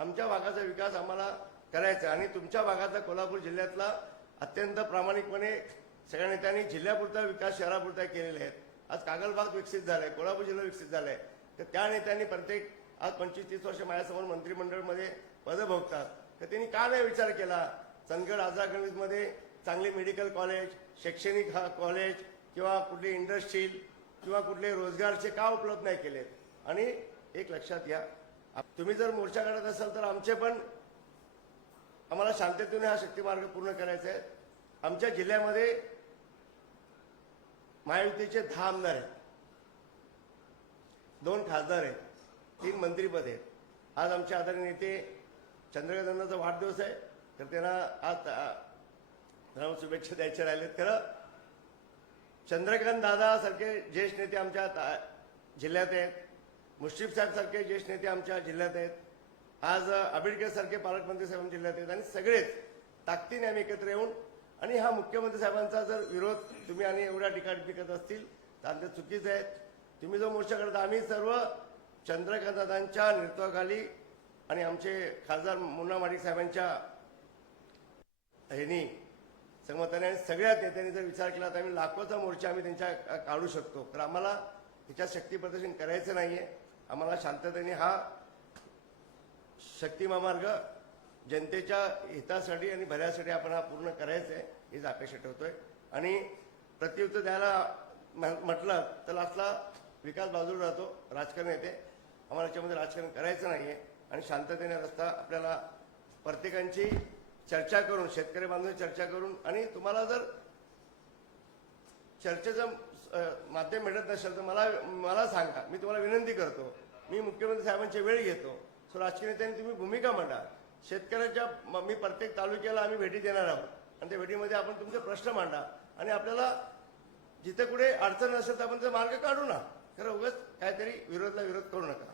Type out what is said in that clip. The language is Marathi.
आमच्या भागाचा विकास आम्हाला करायचा आणि तुमच्या भागाचा कोल्हापूर जिल्ह्यातला अत्यंत प्रामाणिकपणे सगळ्या नेत्यांनी जिल्ह्यापुरता विकास शहरापुरता केलेले आहेत. आज कागलबाग विकसित झालाय, कोल्हापूर जिल्हा विकसित झालाय, तर त्या नेत्यांनी प्रत्येक आज 25-30 वर्ष माझ्यासमोर मंत्रिमंडळमध्ये पदं भोगतात, तर त्यांनी का नाही विचार केला चंदगड आजराखंडीमध्ये चांगली मेडिकल कॉलेज, शैक्षणिक कॉलेज किंवा कुठले इंडस्ट्रील किंवा कुठले रोजगारचे का उपलब्ध नाही केलेत. आणि एक लक्षात घ्या, तुम्ही जर मोर्चा काढत असाल तर आमचे पण आम्हाला शांततेने हा शक्तिमार्ग पूर्ण करायचा आहे. आमच्या जिल्ह्यामध्ये महायुतीचे 10 आमदार आहेत, 2 खासदार आहेत, 3 मंत्रीपद आहेत. आज आमचे आदरणीय नेते चंद्रकांत दादांचा वाढदिवस आहे, तर त्यांना आज शुभेच्छा द्यायच्या राहिलेत. खरं चंद्रकांत दादा सारखे ज्येष्ठ नेते आमच्या जिल्ह्यात आहेत, मुश्रीफ साहेब सारखे ज्येष्ठ नेते आमच्या जिल्ह्यात आहेत, आज आंबेडकर सारखे पालकमंत्री साहेब जिल्ह्यात आहेत आणि सगळेच ताकदीने आम्ही एकत्र येऊन आणि हा मुख्यमंत्री साहेबांचा जर विरोध तुम्ही आणि एवढ्या ठिकाणी करत असतील तर आमचं चुकीचं आहे. तुम्ही जो मोर्चा करता आम्ही सर्व चंद्रकांत दादांच्या नेतृत्वाखाली आणि आमचे खासदार मुन्ना माडिक साहेबांच्या ह्यांनी सहमताने आणि सगळ्या नेत्यांनी जर विचार केला तर आम्ही लाखोचा मोर्चा आम्ही त्यांच्या काढू शकतो. तर आम्हाला त्याच्या शक्ती प्रदर्शन करायचं नाहीये. आम्हाला शांततेने हा शक्ती महामार्ग जनतेच्या हितासाठी आणि भल्यासाठी आपण हा पूर्ण करायचा आहे हीच अपेक्षा ठेवतोय. आणि प्रत्युत्तर द्यायला म्हटलं तर असला विकास बाजूला राहतो, राजकारण येते. आम्हाला याच्यामध्ये राजकारण करायचं नाहीये आणि शांततेने रस्ता आपल्याला प्रत्येकांची चर्चा करून, शेतकरी बांधवांची चर्चा करून, आणि तुम्हाला जर चर्चेचं माध्यम मिळत नसेल तर मला सांगा, मी तुम्हाला विनंती करतो. मी मुख्यमंत्री साहेबांची वेळ घेतो. सो राजकीय नेत्यांनी तुम्ही भूमिका मांडा. शेतकऱ्याच्या मी प्रत्येक तालुक्याला आम्ही भेटी देणार आहोत आणि त्या भेटीमध्ये आपण तुमचे प्रश्न मांडा आणि आपल्याला जिथे कुठे अडचण नसेल तर आपण ते मार्ग काढू ना. खरं उगाच काहीतरी विरोध करू नका.